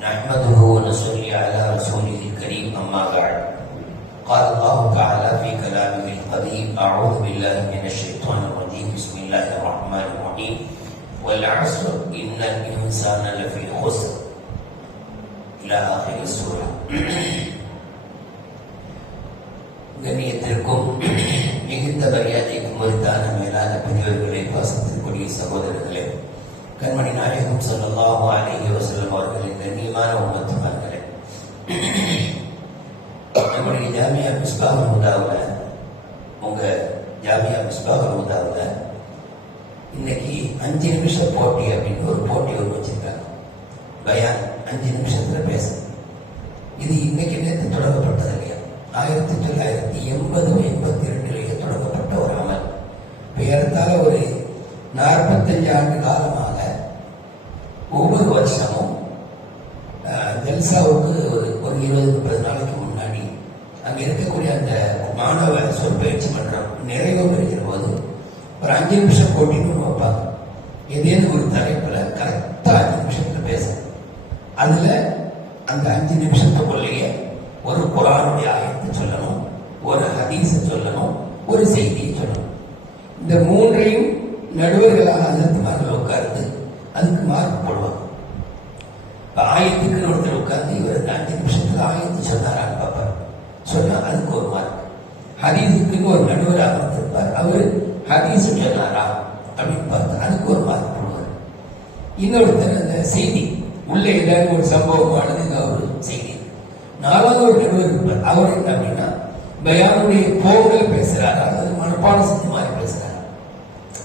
نحمده ونصلي على رسوله الكريم أما بعد قال الله تعالى في كلامه القديم أعوذ بالله من الشيطان الرجيم بسم الله الرحمن الرحيم والعصر إن الإنسان لفي خسر إلى آخر السورة கண்ணியத்திற்கும் மிகுந்த மரியாதைக்கும் உரித்தான மேலான பெரியவர்களே பாசத்திற்குரிய சகோதரர்களே கண்மணி நாயகம் சொல்லலாம் அலைஹி வஸல்லம் அவர்களின் கண்ணியமான உம்மத்துமார்களே. நம்முடைய ஜாமியா மிஸ்பாஹ் உண்டாவில் உங்க ஜாமியா மிஸ்பாஹ் உண்டாவில் இன்னைக்கு அஞ்சு நிமிஷம் போட்டி அப்படின்னு ஒரு போட்டி ஒன்று வச்சிருக்காங்க. பயான் அஞ்சு நிமிஷத்துல பேச. இது இன்னைக்கு நேற்று தொடங்கப்பட்டது இல்லையா? ஆயிரத்தி தொள்ளாயிரத்தி எண்பது எண்பத்தி ரெண்டுலேயே தொடங்கப்பட்ட ஒரு அமல். பெயர்த்தால ஒரு நாற்பத்தஞ்சு ஆண்டு காலமாக ஒவ்வொரு வருஷமும் அஹ், ஜல்சாவுக்கு ஒரு ஒரு இருபது முப்பது நாளைக்கு முன்னாடி அங்க இருக்கக்கூடிய அந்த மாணவ சொற்பயிற்சி மன்றம் நிறைவு பெறுகிற போது ஒரு அஞ்சு நிமிஷம் போட்டின்னு ஒண்ணு வைப்பாங்க ஏதேனும் ஒரு தலைப்புல கரெக்டா அஞ்சு நிமிஷத்துல பேசணும் அதுல அந்த அஞ்சு நிமிஷத்துக்குள்ளேயே ஒரு குரானுடைய ஆயத்தை சொல்லணும் ஒரு ஹதீஸை சொல்லணும் ஒரு செய்தியை சொல்லணும். இந்த மூன்றையும் நடுவர்களாக அதற்கு உட்கார்ந்து அதுக்கு மார்க் போடுவாங்க. இப்ப ஆயத்துக்குன்னு ஒருத்தர் உட்கார்ந்து இவர் அஞ்சு நிமிஷத்துல ஆயத்து சொன்னாரான்னு பார்ப்பார். சொன்னா அதுக்கு ஒரு மார்க். ஹதீஸுக்குன்னு ஒரு நடுவர் அமர்ந்திருப்பார் அவர் ஹதீஸ் சொன்னாரா அப்படின்னு பார்த்து அதுக்கு ஒரு மார்க் போடுவார். இன்னொருத்தர் அந்த செய்தி உள்ளே ஏதாவது ஒரு சம்பவமானது ஒரு செய்தி. நாலாவது ஒரு நடுவர் இருப்பார் அவர் என்ன அப்படின்னா பயானுடைய போகல் பேசுறாரா. அல்லது மனப்பான செஞ்ச மாதிரி பேசுறாரா.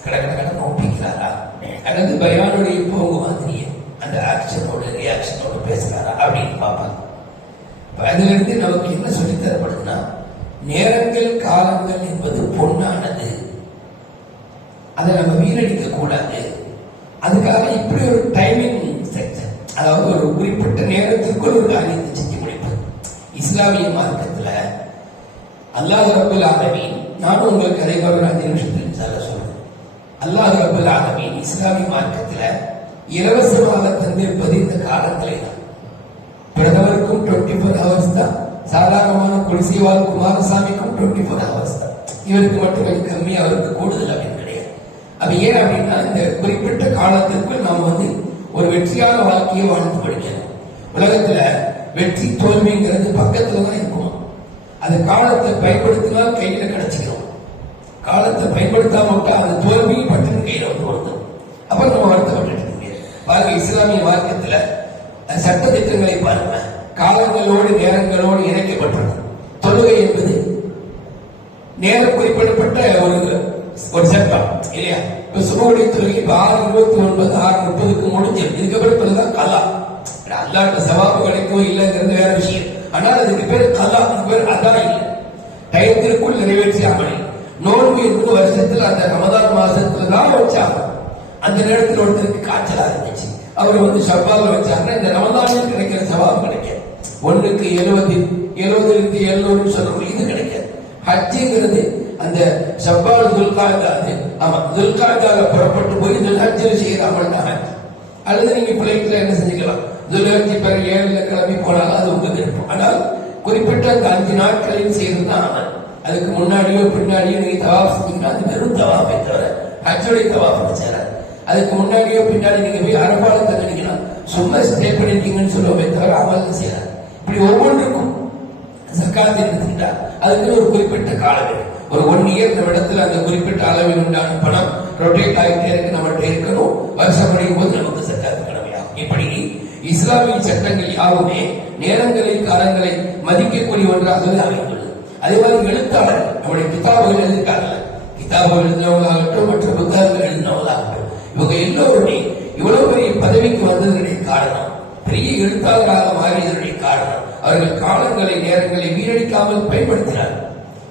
கட கட கடன் ஒப்பிக்கிறாரா அல்லது பயானுடைய போகு மாதிரியே அந்த ஆக்ஷனோட ரியாக்ஷனோட பேசுறாரா அப்படின்னு பார்ப்பாங்க இப்ப அதுல இருந்து நமக்கு என்ன சொல்லித் தரப்படுதுன்னா நேரங்கள் காலங்கள் என்பது பொன்னானது. அதை நம்ம வீணடிக்க கூடாது அதுக்காக இப்படி ஒரு டைமிங் செக்ஷன் அதாவது ஒரு குறிப்பிட்ட நேரத்திற்குள் ஒரு காரியத்தை இஸ்லாமிய மார்க்கத்துல அல்லாஹ் ரபுல் ஆலமீன் நானும் உங்களுக்கு அதே மாதிரி அஞ்சு நிமிஷத்துல சொல்றேன். அல்லாஹ் ரபுல் ஆலமீன் இஸ்லாமிய மார்க்கத்துல இலவசமாக தந்திருப்பது இந்த காலத்திலே தான். பிரதமருக்கும் டுவெண்ட்டி ஃபோர் ஹவர்ஸ் தான். சாதாரணமான குடிசைவால் குமாரசாமிக்கும் டுவெண்ட்டி ஃபோர் ஹவர்ஸ் தான். இவருக்கு மட்டும் கொஞ்சம் கம்மி அவருக்கு கூடுதல் அப்படின்னு கிடையாது. அது ஏன் அப்படின்னா இந்த குறிப்பிட்ட காலத்திற்குள் நாம் வந்து ஒரு வெற்றியான வாழ்க்கையை வாழ்ந்து படிக்கணும். உலகத்துல வெற்றி தோல்விங்கிறது பக்கத்துல தான் இருக்கும் அது காலத்தை பயன்படுத்தினால் கையில கிடைச்சிக்கிறோம் காலத்தை பயன்படுத்தாம விட்டா அது தோல்வி பட்டு கையில வந்து வந்துடும் அப்புறம் நம்ம வருத்தப்பட்டு முடியாது. பாருங்க இஸ்லாமிய மார்க்கத்துல சட்ட திட்டங்களை பாருங்க. காலங்களோடு நேரங்களோடு இணைக்கப்பட்டது தொழுகை என்பது நேரம் குறிப்பிடப்பட்ட ஒரு ஒரு சட்டம் இல்லையா? இப்ப சுபவுடைய தொழுகை இப்ப ஆறு இருபத்தி ஒன்பது ஆறு முப்பதுக்கு முடிஞ்சிடும் இதுக்கப்புறம் தான் கலா. அல்லாட்ட சவாபு கிடைக்கும் இல்லைங்கிறது வேற விஷயம். ஆனால் அதுக்கு பேர் கலா பேர் அதா இல்லை. டயத்திற்குள் நிறைவேற்றி அமளி நோன்பு என்பது வருஷத்துல அந்த ரமதான் மாசத்துல தான் வச்சாங்க. அந்த நேரத்தில் ஒருத்தருக்கு காய்ச்சலா இருந்துச்சு அவர் வந்து ஷவ்வால் வச்சாங்க இந்த ரமதானில் கிடைக்கிற சவால் கிடைக்காது. ஒண்ணுக்கு எழுபது எழுபதுக்கு இருந்து எழுநூறு சொல்றோம். இது கிடைக்காது. ஹஜ்ஜுங்கிறது அந்த ஷவ்வால் துல்காஜா அது ஆமா துல்காஜால புறப்பட்டு போய் துல்ஹஜ்ஜில் செய்யற அமல் தான் அல்லது நீங்க பிள்ளைங்களை என்ன செஞ்சுக்கலாம்? துல்ஹஜ்ஜி பிறகு ஏழுல கிளம்பி போனாலும் அது உங்க விருப்பம் ஆனால் குறிப்பிட்ட அந்த அஞ்சு நாட்களையும் சேர்ந்தான் தான் அதுக்கு முன்னாடியோ பின்னாடியோ நீங்க தவாஃப் செஞ்சீங்கன்னா அது வெறும் தவாஃபை தவிர ஹஜ்ஜுடைய தவாஃப் சேராது அதுக்கு முன்னாடியோ பின்னாடி நீங்க போய் அரபால தங்கினீங்கன்னா சும்மா ஸ்டே பண்ணிருக்கீங்கன்னு சொல்லுவோமே தவிர அமல் செய்யறாரு. இப்படி ஒவ்வொன்றுக்கும் சக்காத்து எடுத்துக்கிட்டா அதுக்கு ஒரு குறிப்பிட்ட காலம் ஒரு ஒன் இயர் நம்ம இடத்துல அந்த குறிப்பிட்ட அளவில் உண்டான பணம் ரொட்டேட் ஆகிட்டே இருக்கு. நம்மகிட்ட இருக்கணும். வருஷம் படிக்கும் போது நமக்கு சக்காத்து கடமையாகும் இப்படி இஸ்லாமிய சட்டங்கள் யாவுமே நேரங்களை காலங்களை மதிக்கக்கூடிய ஒன்றாகவே அமைந்துள்ளது. அதே மாதிரி எழுத்தாளர் நம்முடைய கிதாபுகள் எழுதியிருக்காங்கல்ல. கிதாபுகள் எழுதினவங்களாகட்டும் மற்ற புத்தகங்கள் எழுதினவங்களாகட்டும் இவங்க எல்லோருமே இவ்வளவு பெரிய பதவிக்கு வந்ததனுடைய காரணம் பெரிய எழுத்தாளராக மாறியதனுடைய காரணம் அவர்கள் காலங்களை நேரங்களை வீணடிக்காமல் பயன்படுத்தினார்கள்.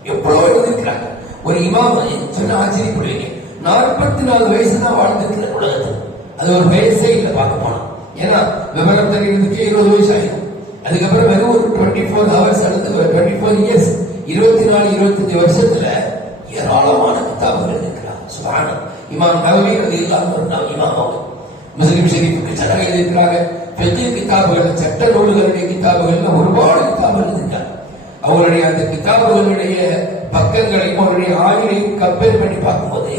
எவ்வளவு எழுதியிருக்கிறாங்க. ஒரு இமாம சொன்ன ஆச்சரியப்படுவீங்க நாற்பத்தி நாலு வயசு தான் வாழ்ந்துருக்கிற உலகத்தில். அது ஒரு வயசே இல்லை பார்க்க போனோம் ஏன்னா விவரம் தெரிகிறதுக்கே இருபது வயசு ஆயிடும் அதுக்கப்புறம் வெறும் ஒரு டுவெண்ட்டி ஃபோர் ஹவர்ஸ் அடுத்து டுவெண்ட்டி ஃபோர் இயர்ஸ் இருபத்தி நாலு இருபத்தஞ்சு வருஷத்துல ஏராளமான கிதாபுகள் இருக்கிறாங்க சுபானம் இமாம் நவவி அது இல்லாத ஒரு நவ- இமாம் அவங்க முஸ்லிம் ஷெரீஃபுக்கு சட்டம் எழுதியிருக்கிறாங்க. பெரிய கிதாபுகள் சட்ட நூல்களுடைய கிதாபுகள் ஒருபாடு கிதாபுகள் எழுதியிருக்காங்க அவருடைய அந்த கிதாபுகளுடைய பக்கங்களையும் அவருடைய ஆயுளையும் கம்பேர் பண்ணி பார்க்கும்போது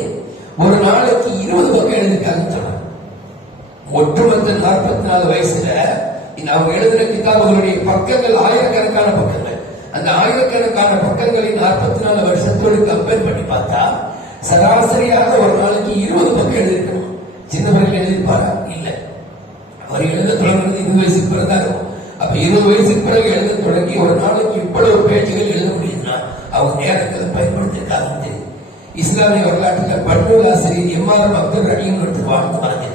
ஒரு நாளைக்கு இருபது பக்கம் எழுதியிருக்காங்கன்னு ஒட்டுமொத்த நாற்பத்தி நாலு வயசுல அவங்க எழுதின கிதாபுகளுடைய பக்கங்கள் ஆயிரக்கணக்கான பக்கங்கள். அந்த ஆயிரக்கணக்கான பக்கங்களை நாற்பத்தி நாலு வருஷத்தோடு கம்பேர் பண்ணி பார்த்தா சராசரியாக ஒரு நாளைக்கு இருபது பக்கம் எழுதிருக்கணும் சின்னவர்கள் எழுதியிருப்பாரா? இல்ல. அவர் எழுத தொடங்குறது இருபது வயசுக்கு பிறகு தான் இருக்கும். அப்ப இருபது வயசுக்கு பிறகு எழுத தொடங்கி ஒரு நாளைக்கு இவ்வளவு பேச்சுகள் எழுத முடியுதுன்னா அவங்க நேரங்களை பயன்படுத்தியிருக்காங்க இஸ்லாமிய வரலாற்றில் பன்னூல் ஆசிரியர் எம் ஆர் அப்துல் ரஹீம் வாழ்ந்து மறைஞ்சிருக்கிறார்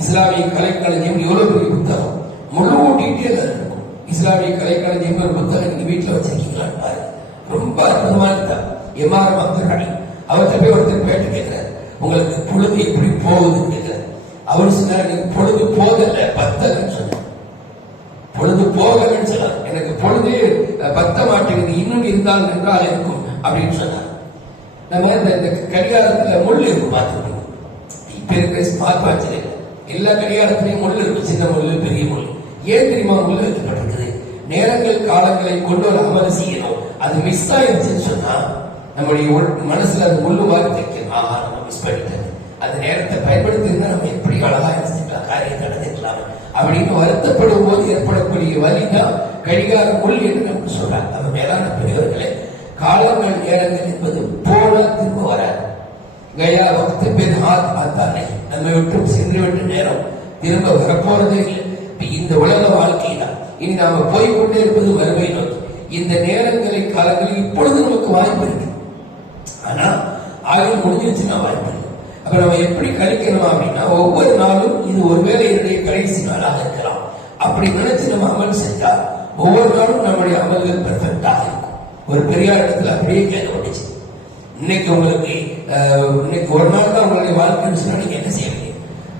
இஸ்லாமிய கலைக்களஞ்சியம் எவ்வளவு பெரிய புத்தகம்? முழு டீட்டெயில் தான் இருக்கும். இஸ்லாமிய கலைக்களஞ்சியம் ஒரு புத்தகம் நீங்க வீட்டுல வச்சிருக்கீங்களா பாரு ரொம்ப அற்புதமா இருக்கா எம்ஆர் அப்துல் அவர்கிட்ட போய் ஒருத்தர் பேட்டு கேட்கிறார். உங்களுக்கு பொழுது எப்படி போகுது கேட்கிறார். அவர் சொன்னார் எனக்கு பொழுது போகல பத்தலன்னு சொன்னார். பொழுது போகலன்னு சொன்னார். எனக்கு பொழுது பத்த மாட்டேங்குது. இன்னும் இருந்தால் என்றால் இருக்கும் அப்படின்னு சொன்னார். நம்ம இந்த இந்த கடிகாரத்துல முள் இருக்கும் பார்த்துக்கணும். இப்ப இருக்கிற ஸ்மார்ட் வாட்சில் எல்லா கடிகாரத்திலையும் முள் இருக்கும் சின்ன முள் பெரிய முள். ஏன் தெரியுமா முள் வைக்கப்பட்டிருக்குது நேரங்கள் காலங்களை கொண்டு ஒரு செய்யணும். அது மிஸ் ஆயிருச்சுன்னு சொன்னா நம்முடைய மனசுல அது முள்ளு மாதிரி தைக்கணும். ஆஹா நம்ம மிஸ் பண்ணிட்டது அந்த நேரத்தை பயன்படுத்தி இருந்தா நம்ம எப்படி அழகா இருந்துக்கலாம் காரியம் நடந்துக்கலாம். அப்படின்னு வருத்தப்படும் போது ஏற்படக்கூடிய வலிதான் கடிகார முள் என்று நமக்கு சொல்றாங்க. அது மேலான பெரியவர்களே காலங்கள் நேரங்கள் என்பது போல திரும்ப கயா வக்து பின் ஹாத் அத்தானே நம்மை விட்டு சென்று விட்ட நேரம் திரும்ப வரப்போறதே இல்லை. இந்த உலக வாழ்க்கை தான் இனி நாம போய் கொண்டே இருப்பது வறுமை நோக்கி இந்த நேரங்களை காலங்களில் இப்பொழுது நமக்கு வாய்ப்பு இருக்கு. ஆனா ஆயுள் முடிஞ்சிருச்சுன்னா வாய்ப்பு இல்லை அப்ப நம்ம எப்படி கழிக்கணும் அப்படின்னா ஒவ்வொரு நாளும் இது ஒருவேளை என்னுடைய கடைசி நாளாக இருக்கலாம். அப்படி நினைச்சு நம்ம அமல் செஞ்சா ஒவ்வொரு நாளும் நம்முடைய அமல்கள் பெர்ஃபெக்டாக இருக்கும். ஒரு பெரியார் இடத்துல அப்படியே கேட்கப்பட்டுச்சு இன்னைக்கு உங்களுக்கு இன்னைக்கு ஒரு நாள் தான் உங்களுடைய வாழ்க்கைன்னு சொன்னா நீங்க என்ன செய்வீங்க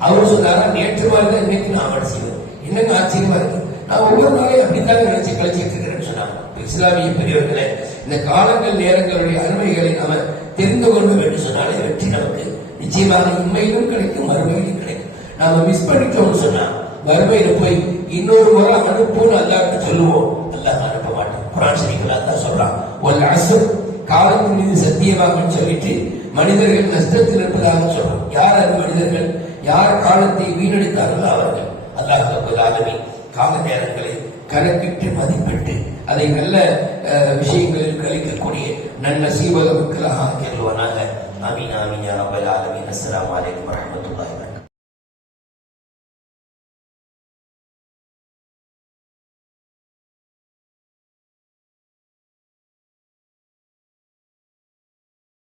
அவர் சொன்னாரா நேற்று வாழ்ந்த இன்னைக்கு நான் அமல் செய்வேன். என்னங்க ஆச்சரியமா இருக்கு? நான் ஒவ்வொரு நாளையும் அப்படித்தான் நினைச்சு கழிச்சிட்டு இருக்கிறேன்னு சொன்னாங்க. இஸ்லாமிய பெரியவர்களே இந்த காலங்கள் நேரங்களுடைய அருமைகளை நாம தெரிந்து கொள்ளும் என்று சொன்னாலே வெற்றி நமக்கு நிச்சயமாக இம்மையிலும் கிடைக்கும் மறுமையிலும் கிடைக்கும். நாம மிஸ் பண்ணிட்டோம்னு சொன்னா மறுமையில போய் இன்னொரு முறை அனுப்பும் அல்லாட்டு சொல்லுவோம். அல்லாஹ் அனுப்ப மாட்டோம் குரான் ஷரீஃப்ல அல்லாஹ் சொல்றான் ஒரு அசு காலத்தின் மீது சத்தியமாக சொல்லிட்டு மனிதர்கள் நஷ்டத்தில் இருப்பதாக சொல்றோம். யார் அது மனிதர்கள்? யார் காலத்தை வீணடித்தார்களோ அவர்கள். அல்லாஹ் ரப்பல் ஆலமீன் கால நேரங்களை கணக்கிட்டு மதிப்பிட்டு அதை நல்ல விஷயங்களில் கழிக்கக்கூடிய நல்ல சீவக மக்களாக ஆக்கிடுவானாக அமீன் அமீன் யா ஆலமின். அஸ்லாம் வலைக்கம் அலைக்கும்